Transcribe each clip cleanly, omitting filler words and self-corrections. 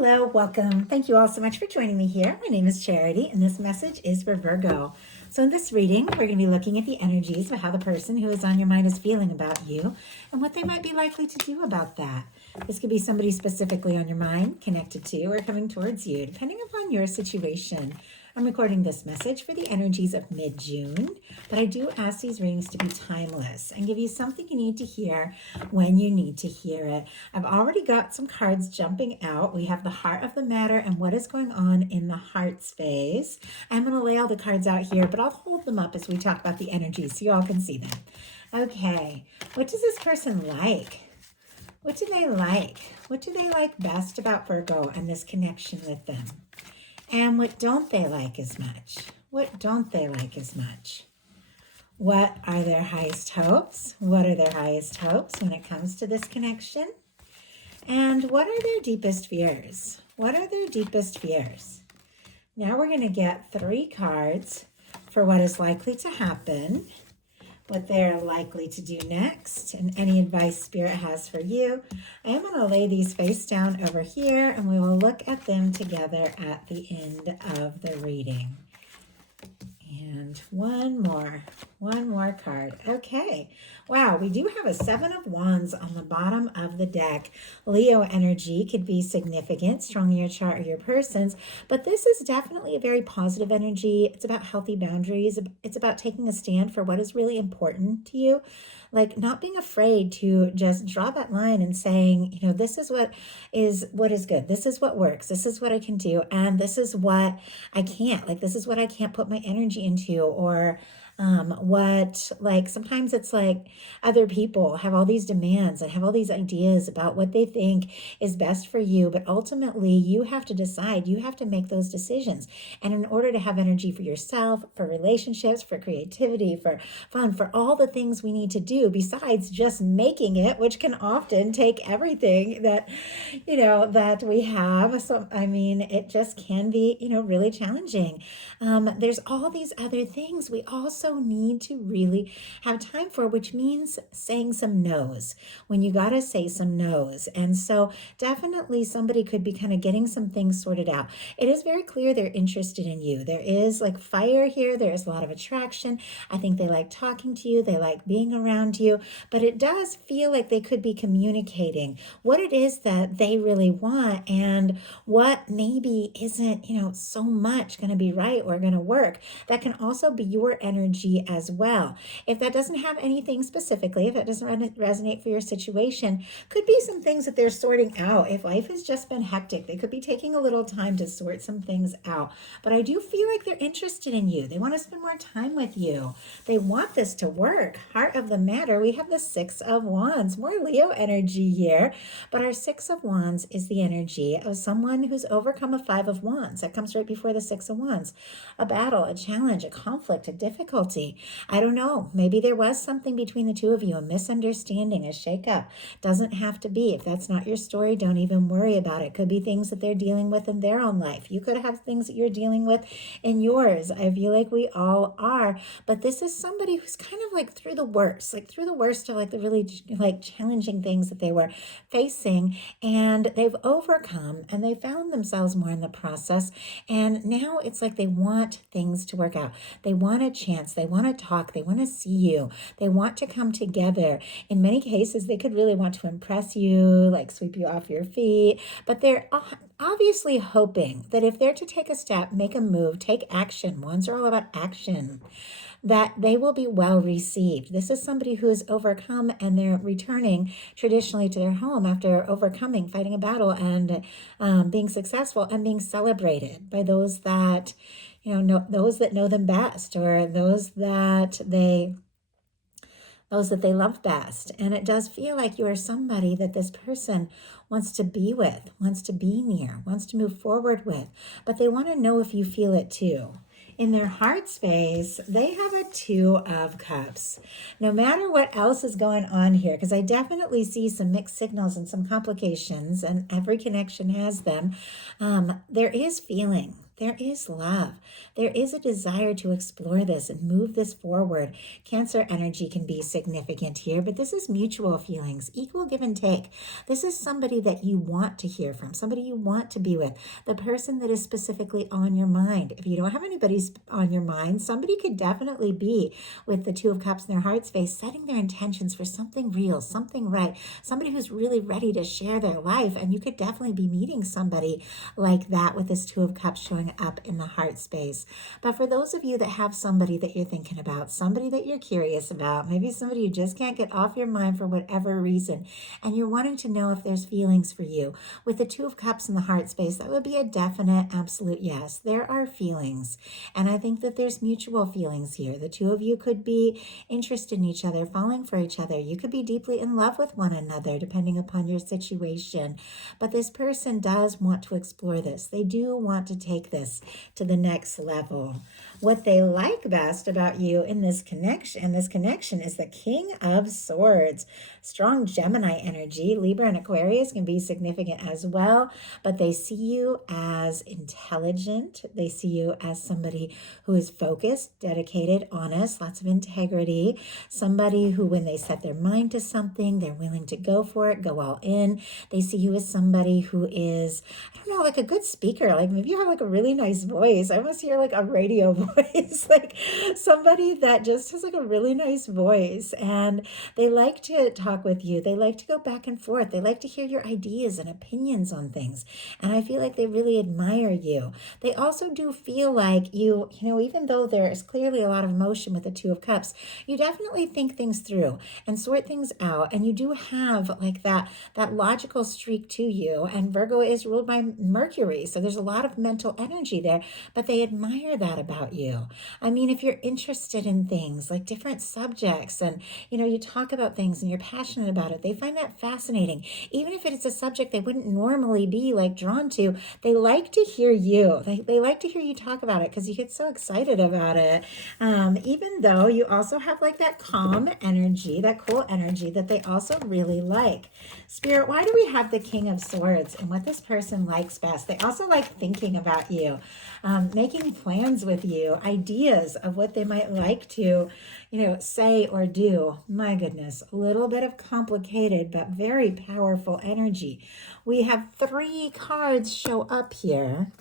Hello, welcome. Thank you all so much for joining me here. My name is Charity, and this message is for Virgo. So in this reading, we're going to be looking at the energies of how the person who is on your mind is feeling about you and what they might be likely to do about that. This could be somebody specifically on your mind, connected to, or coming towards you, depending upon your situation. I'm recording this message for the energies of mid-June, but I do ask these readings to be timeless and give you something you need to hear when you need to hear it. I've already got some cards jumping out. We have the heart of the matter and what is going on in the heart space. I'm going to lay all the cards out here, but I'll hold them up as we talk about the energies so you all can see them. Okay, what does this person like? What do they like? What do they like best about Virgo and this connection with them? And what don't they like as much? What don't they like as much? What are their highest hopes? What are their highest hopes when it comes to this connection? And what are their deepest fears? What are their deepest fears? Now we're going to get 3 cards for what is likely to happen, what they're likely to do next, and any advice Spirit has for you. I am going to lay these face down over here, and we will look at them together at the end of the reading. And one more card. Okay. Wow, we do have a 7 of Wands on the bottom of the deck. Leo energy could be significant, strong in your chart or your person's, but this is definitely a very positive energy. It's about healthy boundaries. It's about taking a stand for what is really important to you. Like not being afraid to just draw that line and saying, this is what is good. This is what works. This is what I can do. And this is what I can't. Like, this is what I can't put my energy into, or sometimes it's like other people have all these demands and have all these ideas about what they think is best for you, but ultimately you have to decide, you have to make those decisions. And in order to have energy for yourself, for relationships, for creativity, for fun, for all the things we need to do besides just making it, which can often take everything that, that we have. So, it just can be, really challenging. There's all these other things we also need to really have time for, which means saying some no's when you got to say some no's. And so definitely somebody could be kind of getting some things sorted out. It is very clear they're interested in you. There is like fire here. There's a lot of attraction. I think they like talking to you. They like being around you, but it does feel like they could be communicating what it is that they really want and what maybe isn't, so much going to be right or going to work. That can also be your energy as well. If that doesn't have anything specifically, if it doesn't resonate for your situation, could be some things that they're sorting out. If life has just been hectic, they could be taking a little time to sort some things out. But I do feel like they're interested in you. They want to spend more time with you. They want this to work. Heart of the matter, we have the 6 of Wands, more Leo energy here. But our 6 of Wands is the energy of someone who's overcome a 5 of Wands. That comes right before the 6 of Wands. A battle, a challenge, a conflict, a difficulty. I don't know. Maybe there was something between the two of you, a misunderstanding, a shakeup. Doesn't have to be. If that's not your story, don't even worry about it. Could be things that they're dealing with in their own life. You could have things that you're dealing with in yours. I feel like we all are. But this is somebody who's kind of like through the worst of like the really like challenging things that they were facing, and they've overcome and they found themselves more in the process. And now it's like they want things to work out. They want a chance. They want to talk. They want to see you. They want to come together. In many cases, they could really want to impress you, like sweep you off your feet. But they're obviously hoping that if they're to take a step, make a move, take action, Wands are all about action, that they will be well received. This is somebody who has overcome and they're returning traditionally to their home after overcoming, fighting a battle and being successful and being celebrated by those that those that know them best, or those that they love best. And it does feel like you are somebody that this person wants to be with, wants to be near, wants to move forward with, but they want to know if you feel it too. In their heart space, they have a 2 of Cups. No matter what else is going on here, because I definitely see some mixed signals and some complications, and every connection has them, there is feeling. There is love. There is a desire to explore this and move this forward. Cancer energy can be significant here, but this is mutual feelings, equal give and take. This is somebody that you want to hear from, somebody you want to be with, the person that is specifically on your mind. If you don't have anybody on your mind, somebody could definitely be with the Two of Cups in their heart space, setting their intentions for something real, something right, somebody who's really ready to share their life. And you could definitely be meeting somebody like that with this Two of Cups showing up in the heart space. But for those of you that have somebody that you're thinking about, somebody that you're curious about, maybe somebody you just can't get off your mind for whatever reason, and you're wanting to know if there's feelings for you, with the Two of Cups in the heart space, that would be a definite, absolute yes. There are feelings. And I think that there's mutual feelings here. The two of you could be interested in each other, falling for each other. You could be deeply in love with one another, depending upon your situation. But this person does want to explore this. They do want to take this to the next level. What they like best about you in this connection, is the King of Swords. Strong Gemini energy. Libra and Aquarius can be significant as well, but they see you as intelligent. They see you as somebody who is focused, dedicated, honest, lots of integrity, somebody who, when they set their mind to something, they're willing to go for it, go all in. They see you as somebody who is, I don't know, like a good speaker. Like maybe you have like a really nice voice. I almost hear like a radio voice, like somebody that just has like a really nice voice, and they like to talk with you. They like to go back and forth. They like to hear your ideas and opinions on things. And I feel like they really admire you. They also do feel like you know, even though there is clearly a lot of emotion with the Two of Cups, you definitely think things through and sort things out. And you do have like that logical streak to you. And Virgo is ruled by Mercury. So there's a lot of mental energy there, but they admire that about you. I mean, if you're interested in things like different subjects and, you know, you talk about things and you're passionate about it, they find that fascinating. Even if it's a subject they wouldn't normally be like drawn to, they like to hear you. They like to hear you talk about it because you get so excited about it. Even though you also have like that calm energy, that cool energy that they also really like. Spirit, why do we have the King of Swords and what this person likes best? They also like thinking about you, making plans with you, ideas of what they might like to, you know, say or do. My goodness, a little bit of complicated, but very powerful energy. We have 3 cards show up here.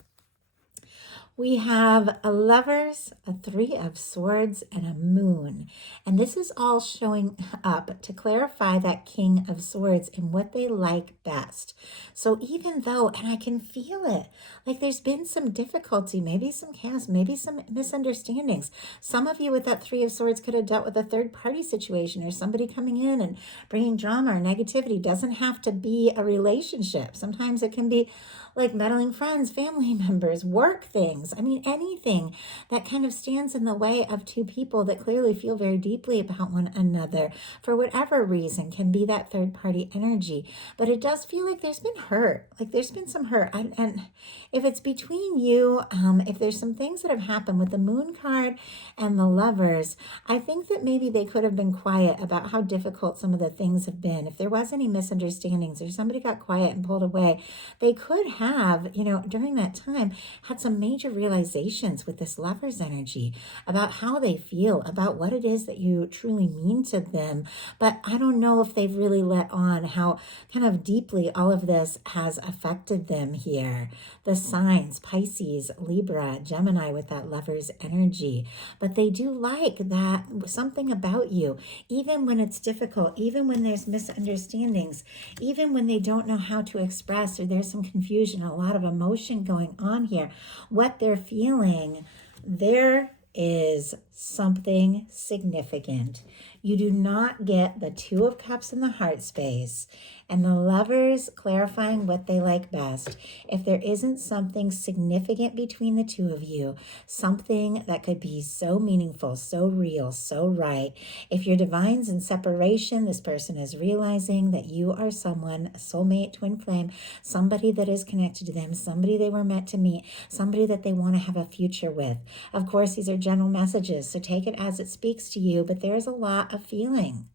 We have a Lovers, a 3 of Swords, and a Moon. And this is all showing up to clarify that King of Swords and what they like best. So even though, and I can feel it, like there's been some difficulty, maybe some chaos, maybe some misunderstandings. Some of you with that 3 of Swords could have dealt with a third party situation or somebody coming in and bringing drama or negativity. Doesn't have to be a relationship. Sometimes it can be like meddling friends, family members, work things. I mean, anything that kind of stands in the way of 2 people that clearly feel very deeply about one another for whatever reason can be that third party energy. But it does feel like there's been hurt, like there's been some hurt. And if it's between you, if there's some things that have happened with the Moon card and the Lovers, I think that maybe they could have been quiet about how difficult some of the things have been. If there was any misunderstandings or somebody got quiet and pulled away, they could have, you know, during that time had some major realizations with this Lovers energy about how they feel, about what it is that you truly mean to them. But I don't know if they've really let on how kind of deeply all of this has affected them here. The signs, Pisces, Libra, Gemini with that Lovers energy. But they do like that something about you, even when it's difficult, even when there's misunderstandings, even when they don't know how to express or there's some confusion, a lot of emotion going on here. What they're feeling, there is something significant. You do not get the 2 of Cups in the heart space and the Lovers clarifying what they like best if there isn't something significant between the 2 of you, something that could be so meaningful, so real, so right. If your divine's in separation, this person is realizing that you are someone, a soulmate, twin flame, somebody that is connected to them, somebody they were meant to meet, somebody that they want to have a future with. Of course, these are general messages, so take it as it speaks to you, but there's a lot of feeling.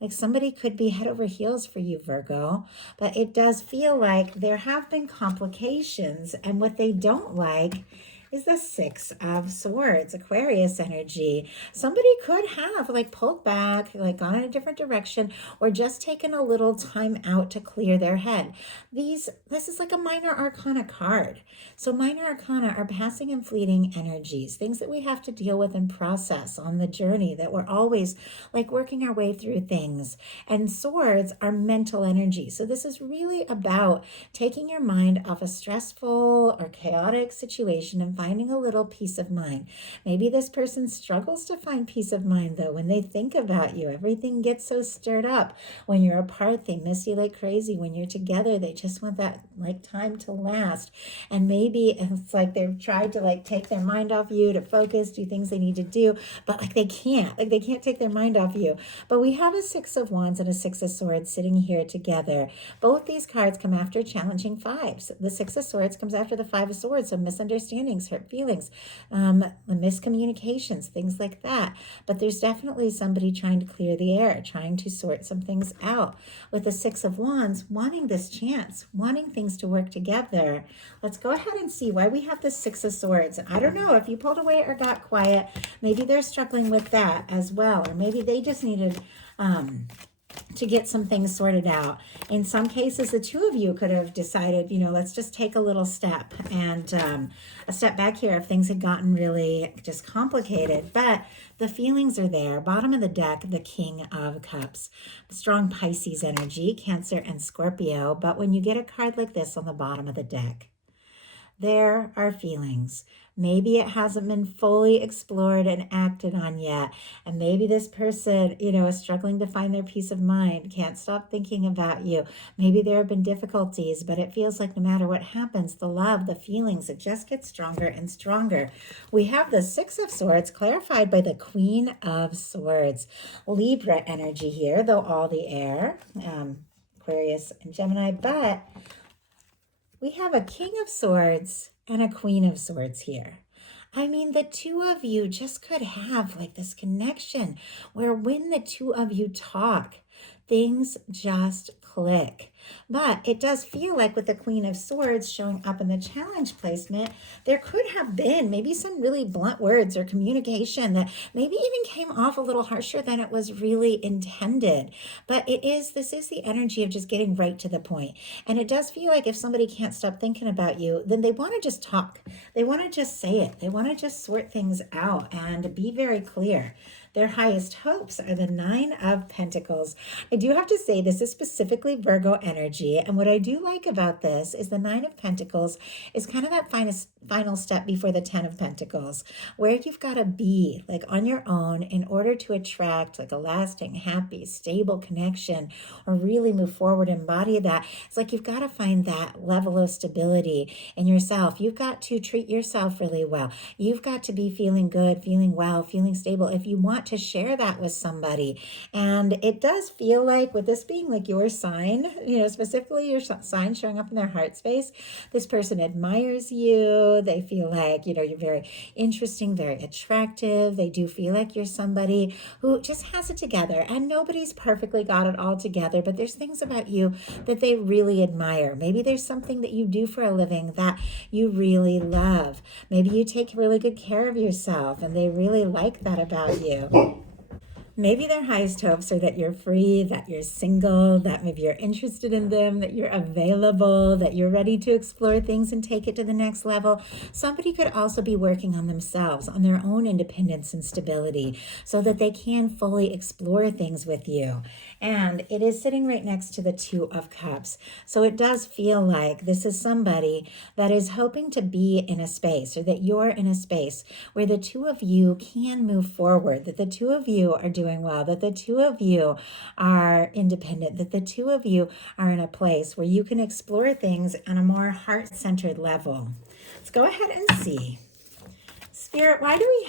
Like somebody could be head over heels for you, Virgo, but it does feel like there have been complications, and what they don't like is the Six of Swords, Aquarius energy. Somebody could have like pulled back, like gone in a different direction, or just taken a little time out to clear their head. This is like a minor arcana card. So minor arcana are passing and fleeting energies, things that we have to deal with and process on the journey, that we're always like working our way through things. And swords are mental energy. So this is really about taking your mind off a stressful or chaotic situation and finding a little peace of mind. Maybe this person struggles to find peace of mind though when they think about you. Everything gets so stirred up. When you're apart, they miss you like crazy. When you're together, they just want that like time to last. And maybe it's like they've tried to like take their mind off you, to focus, do things they need to do, but like they can't take their mind off you. But we have a Six of Wands and a Six of Swords sitting here together. Both these cards come after challenging fives. The Six of Swords comes after the Five of Swords, so misunderstandings, hurt feelings, miscommunications, things like that. But there's definitely somebody trying to clear the air, trying to sort some things out. With the Six of Wands, wanting this chance, wanting things to work together. Let's go ahead and see why we have the Six of Swords. I don't know if you pulled away or got quiet. Maybe they're struggling with that as well, or maybe they just needed to get some things sorted out. In some cases, the two of you could have decided, let's just take a little step and a step back here if things had gotten really just complicated. But the feelings are there. Bottom of the deck, the King of Cups. Strong Pisces energy, Cancer and Scorpio. But when you get a card like this on the bottom of the deck, there are feelings. Maybe it hasn't been fully explored and acted on yet. And maybe this person, is struggling to find their peace of mind, can't stop thinking about you. Maybe there have been difficulties, but it feels like no matter what happens, the love, the feelings, it just gets stronger and stronger. We have the Six of Swords clarified by the Queen of Swords. Libra energy here, though all the air, Aquarius and Gemini, but we have a King of Swords and a Queen of Swords here. I mean, the two of you just could have like this connection where when the two of you talk, things just click. But it does feel like with the Queen of Swords showing up in the challenge placement, there could have been maybe some really blunt words or communication that maybe even came off a little harsher than it was really intended. But this is the energy of just getting right to the point. And it does feel like if somebody can't stop thinking about you, then they want to just talk. They want to just say it. They want to just sort things out and be very clear. Their highest hopes are the Nine of Pentacles. I do have to say this is specifically Virgo energy. And what I do like about this is the Nine of Pentacles is kind of that final step before the Ten of Pentacles, where you've got to be like on your own in order to attract like a lasting, happy, stable connection or really move forward and embody that. It's like you've got to find that level of stability in yourself. You've got to treat yourself really well. You've got to be feeling good, feeling well, feeling stable if you want to share that with somebody. And it does feel like with this being like your sign, specifically your sign showing up in their heart space, this person admires you. They feel like, you're very interesting, very attractive. They do feel like you're somebody who just has it together, and nobody's perfectly got it all together, but there's things about you that they really admire. Maybe there's something that you do for a living that you really love. Maybe you take really good care of yourself and they really like that about you. Maybe their highest hopes are that you're free, that you're single, that maybe you're interested in them, that you're available, that you're ready to explore things and take it to the next level. Somebody could also be working on themselves, on their own independence and stability, so that they can fully explore things with you. And it is sitting right next to the Two of Cups. So it does feel like this is somebody that is hoping to be in a space, or that you're in a space where the two of you can move forward, that the two of you are doing well, that the two of you are independent, that the two of you are in a place where you can explore things on a more heart-centered level. Let's go ahead and see. Spirit, why do we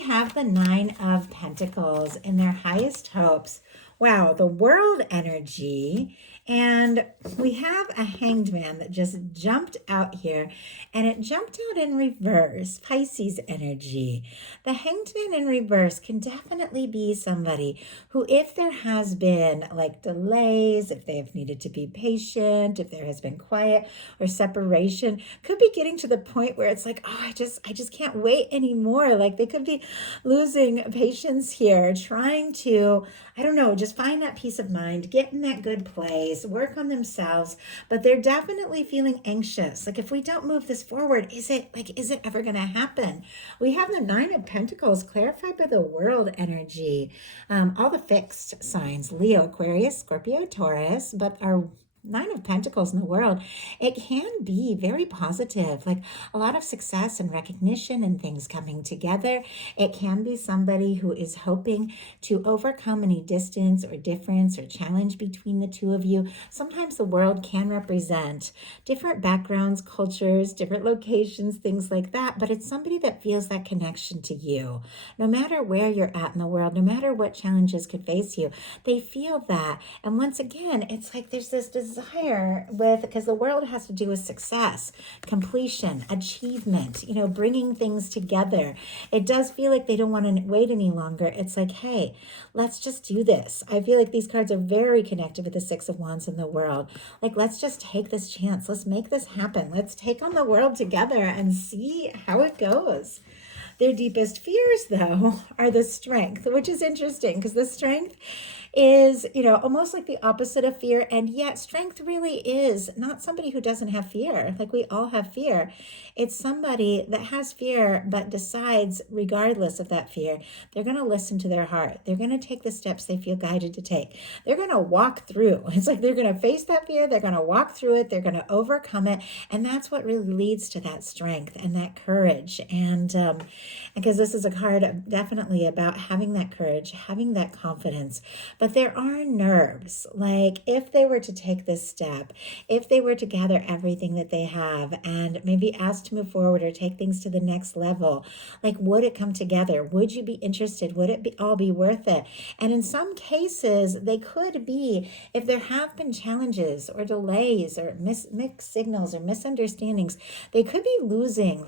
have the Nine of Pentacles in their highest hopes? Wow, the World energy And we have a hanged man that just jumped out here, and it jumped out in reverse, Pisces energy. The hanged man in reverse can definitely be somebody who, if there has been like delays, if they have needed to be patient, if there has been quiet or separation, could be getting to the point where it's like, oh, I just can't wait anymore. Like they could be losing patience here, trying to, I don't know, just find that peace of mind, get in that good place, work on themselves, but they're definitely feeling anxious. Like if we don't move this forward, is it ever going to happen? We have the Nine of Pentacles clarified by the world energy. All the fixed signs, Leo, Aquarius, Scorpio, Taurus, but our Nine of Pentacles in the world, it can be very positive, like a lot of success and recognition and things coming together. It can be somebody who is hoping to overcome any distance or difference or challenge between the two of you. Sometimes the world can represent different backgrounds, cultures, different locations, things like that, but it's somebody that feels that connection to you. No matter where you're at in the world, no matter what challenges could face you, they feel that. And once again, it's like there's this desire because the world has to do with success, completion, achievement, bringing things together. It does feel like they don't want to wait any longer. It's like, hey, let's just do this. I feel like these cards are very connected with the Six of Wands in the world. Like, let's just take this chance. Let's make this happen. Let's take on the world together and see how it goes. Their deepest fears, though, are the strength, which is interesting because the strength is, almost like the opposite of fear. And yet strength really is not somebody who doesn't have fear. Like we all have fear. It's somebody that has fear, but decides regardless of that fear, they're going to listen to their heart. They're going to take the steps they feel guided to take. They're going to walk through. It's like they're going to face that fear. They're going to walk through it. They're going to overcome it. And that's what really leads to that strength and that courage. And because this is a card definitely about having that courage, having that confidence. But there are nerves. Like if they were to take this step, if they were to gather everything that they have and maybe ask to move forward or take things to the next level, like would it come together? Would you be interested? Would it all be worth it? And in some cases, they could be, if there have been challenges or delays or mixed signals or misunderstandings, they could be losing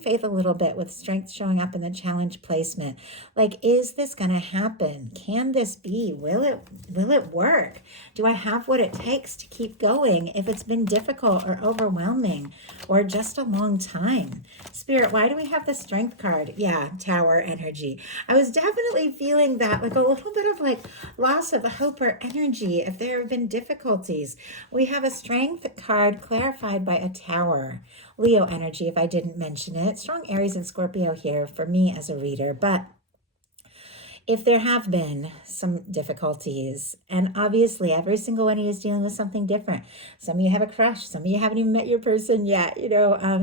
faith a little bit with strength showing up in the challenge placement. Like, is this going to happen? Can this be? Will it work? Do I have what it takes to keep going if it's been difficult or overwhelming or just a long time? Spirit, why do we have the strength card? Yeah, Tower energy. I was definitely feeling that, like a little bit of like loss of hope or energy if there have been difficulties. We have a strength card clarified by a Tower. Leo energy, if I didn't mention it. Strong Aries and Scorpio here for me as a reader, but if there have been some difficulties, and obviously every single one of you is dealing with something different. Some of you have a crush. Some of you haven't even met your person yet.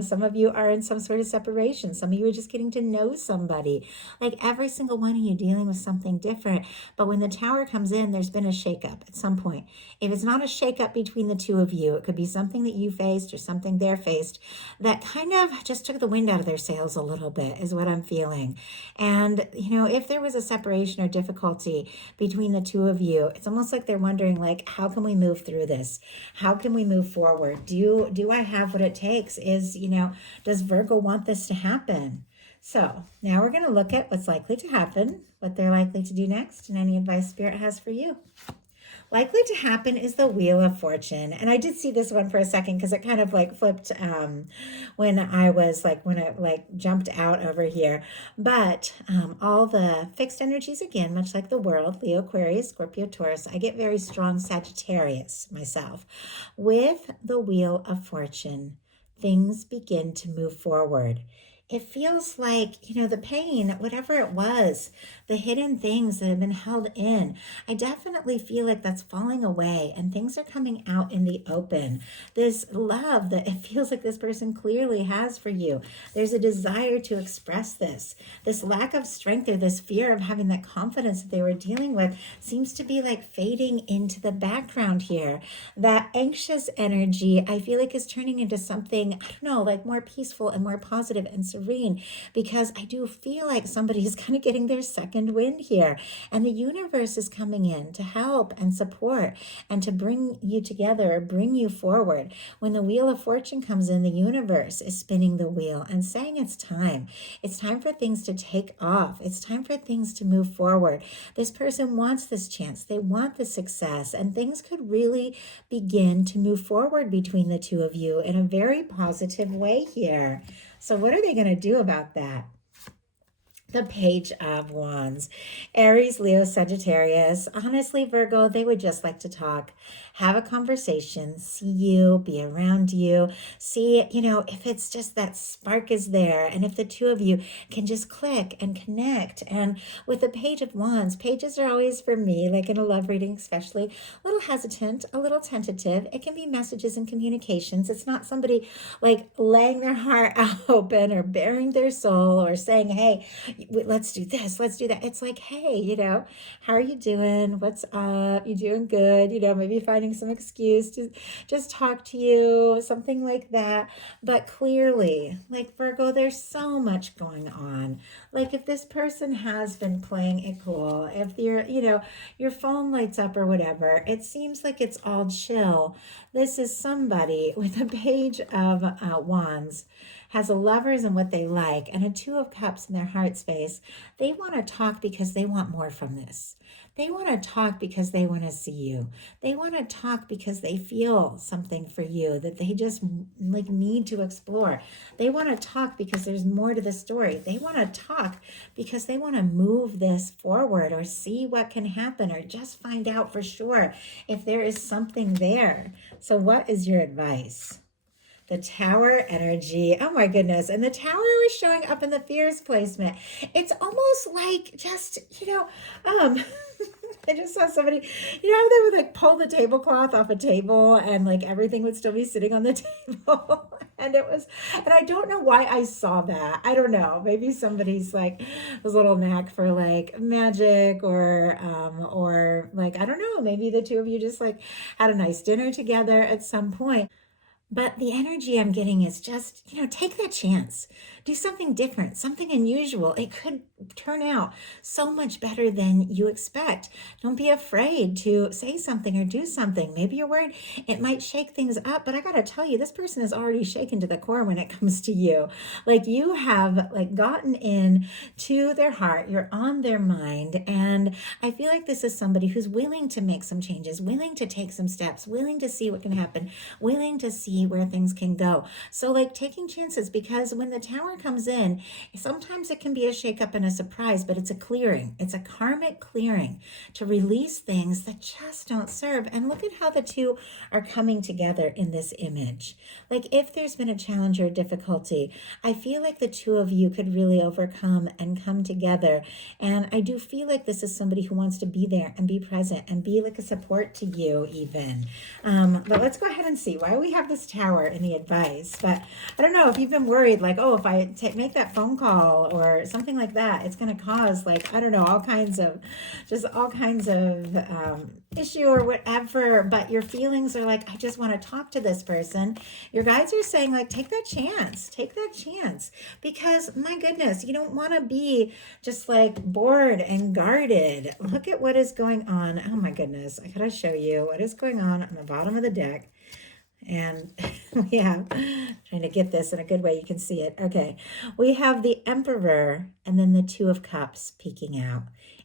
Some of you are in some sort of separation. Some of you are just getting to know somebody. Like every single one of you dealing with something different. But when the Tower comes in, there's been a shakeup at some point. If it's not a shakeup between the two of you, it could be something that you faced or something they're faced that kind of just took the wind out of their sails a little bit is what I'm feeling. And, if there was a separation or difficulty between the two of you, it's almost like they're wondering, like, how can we move through this? How can we move forward? Do I have what it takes? Does Virgo want this to happen? So now we're going to look at what's likely to happen, what they're likely to do next, and any advice Spirit has for you. Likely to happen is the Wheel of Fortune. And I did see this one for a second because it kind of like flipped when I jumped out over here. But all the fixed energies, again, much like the world, Leo, Aquarius, Scorpio, Taurus, I get very strong Sagittarius myself. With the Wheel of Fortune, things begin to move forward. It feels like, the pain, whatever it was, the hidden things that have been held in, I definitely feel like that's falling away and things are coming out in the open. This love that it feels like this person clearly has for you. There's a desire to express this. This lack of strength or this fear of having that confidence that they were dealing with seems to be like fading into the background here. That anxious energy, I feel like is turning into something, I don't know, like more peaceful and more positive and serene serene, because I do feel like somebody is kind of getting their second wind here. And the universe is coming in to help and support and to bring you together, bring you forward. When the Wheel of Fortune comes in, the universe is spinning the wheel and saying it's time. It's time for things to take off. It's time for things to move forward. This person wants this chance. They want the success, and things could really begin to move forward between the two of you in a very positive way here. So what are they going to do about that? The Page of Wands. Aries, Leo, Sagittarius. Honestly, Virgo, they would just like to talk, have a conversation, see you, be around you, see, if it's just that spark is there, and if the two of you can just click and connect. And with the Page of Wands, pages are always, for me, like in a love reading especially, a little hesitant, a little tentative. It can be messages and communications. It's not somebody like laying their heart open or bearing their soul or saying, hey, let's do this, let's do that. It's like, hey, how are you doing? What's up? You doing good? Maybe finding some excuse to just talk to you, something like that. But clearly, like Virgo, there's so much going on. Like if this person has been playing it cool, if your phone lights up or whatever, it seems like it's all chill. This is somebody with a Page of Wands, has a Lovers and what they like, and a Two of Cups in their heart space. They want to talk because they want more from this. They want to talk because they want to see you. They want to talk because they feel something for you that they just like need to explore. They want to talk because there's more to the story. They want to talk because they want to move this forward or see what can happen or just find out for sure if there is something there. So what is your advice? The Tower energy. Oh my goodness. And the Tower was showing up in the Fears placement. It's almost like just, I just saw somebody, how they would like pull the tablecloth off a table and like everything would still be sitting on the table. And I don't know why I saw that. I don't know. Maybe somebody's like, was a little knack for like magic or like, I don't know, maybe the two of you just like had a nice dinner together at some point. But the energy I'm getting is just, take that chance. Do something different, something unusual. It could turn out so much better than you expect. Don't be afraid to say something or do something. Maybe you're worried it might shake things up, but I got to tell you, this person is already shaken to the core when it comes to you. Like you have like gotten in to their heart. You're on their mind. And I feel like this is somebody who's willing to make some changes, willing to take some steps, willing to see what can happen, willing to see where things can go. So like taking chances, because when the Tower comes in, sometimes it can be a shakeup and a surprise, but it's a clearing. It's a karmic clearing to release things that just don't serve. And look at how the two are coming together in this image. Like if there's been a challenge or a difficulty, I feel like the two of you could really overcome and come together. And I do feel like this is somebody who wants to be there and be present and be like a support to you even. But let's go ahead and see why we have this Tower in the advice. But I don't know if you've been worried, like, oh, if I make that phone call or something like that, it's going to cause like, I don't know, all kinds of issue or whatever. But your feelings are like, I just want to talk to this person. Your guides are saying like, take that chance, because my goodness, you don't want to be just like bored and guarded. Look at what is going on. Oh my goodness. I gotta show you what is going on the bottom of the deck. And we have, trying to get this in a good way, you can see it. Okay, we have the Emperor and then the Two of Cups peeking out.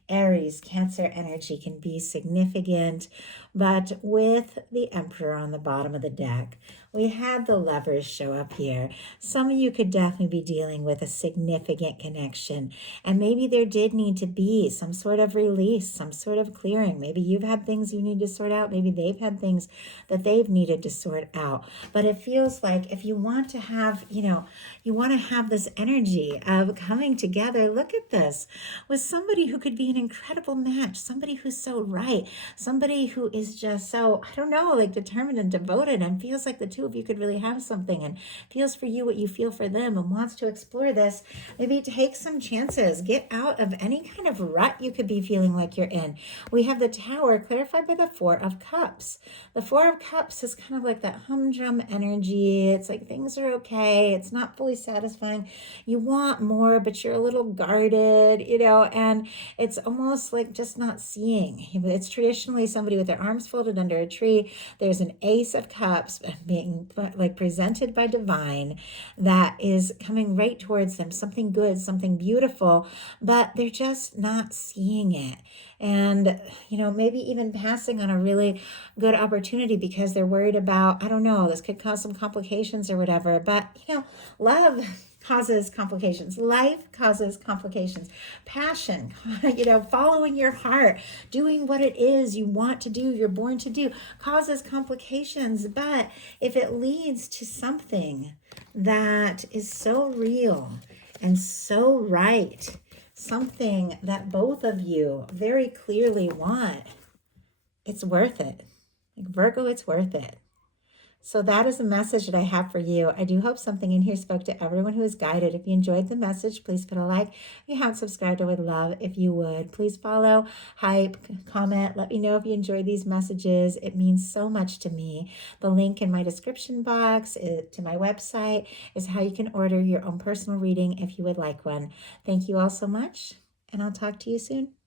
Aries, Cancer energy can be significant, but with the Emperor on the bottom of the deck, we had the Lovers show up here. Some of you could definitely be dealing with a significant connection, and maybe there did need to be some sort of release, some sort of clearing. Maybe you've had things you need to sort out. Maybe they've had things that they've needed to sort out. But it feels like if you want to have, you want to have this energy of coming together, look at this, with somebody who could be in incredible match, somebody who's so right, somebody who is just so, I don't know, like determined and devoted, and feels like the two of you could really have something, and feels for you what you feel for them, and wants to explore this. Maybe take some chances, get out of any kind of rut you could be feeling like you're in. We have the Tower clarified by the Four of Cups. The Four of Cups is kind of like that humdrum energy. It's like things are okay. It's not fully satisfying. You want more, but you're a little guarded, and it's almost like just not seeing. It's traditionally somebody with their arms folded under a tree. There's an Ace of Cups being like presented by divine that is coming right towards them, something good, something beautiful, but they're just not seeing it. And, maybe even passing on a really good opportunity because they're worried about, I don't know, this could cause some complications or whatever. But, love causes complications. Life causes complications. Passion, following your heart, doing what it is you want to do, you're born to do, causes complications. But if it leads to something that is so real and so right, something that both of you very clearly want, it's worth it. Like Virgo, it's worth it. So that is the message that I have for you. I do hope something in here spoke to everyone who is guided. If you enjoyed the message, please put a like. If you haven't subscribed, I would love if you would. Please follow, hype, comment. Let me know if you enjoy these messages. It means so much to me. The link in my description box to my website is how you can order your own personal reading if you would like one. Thank you all so much, and I'll talk to you soon.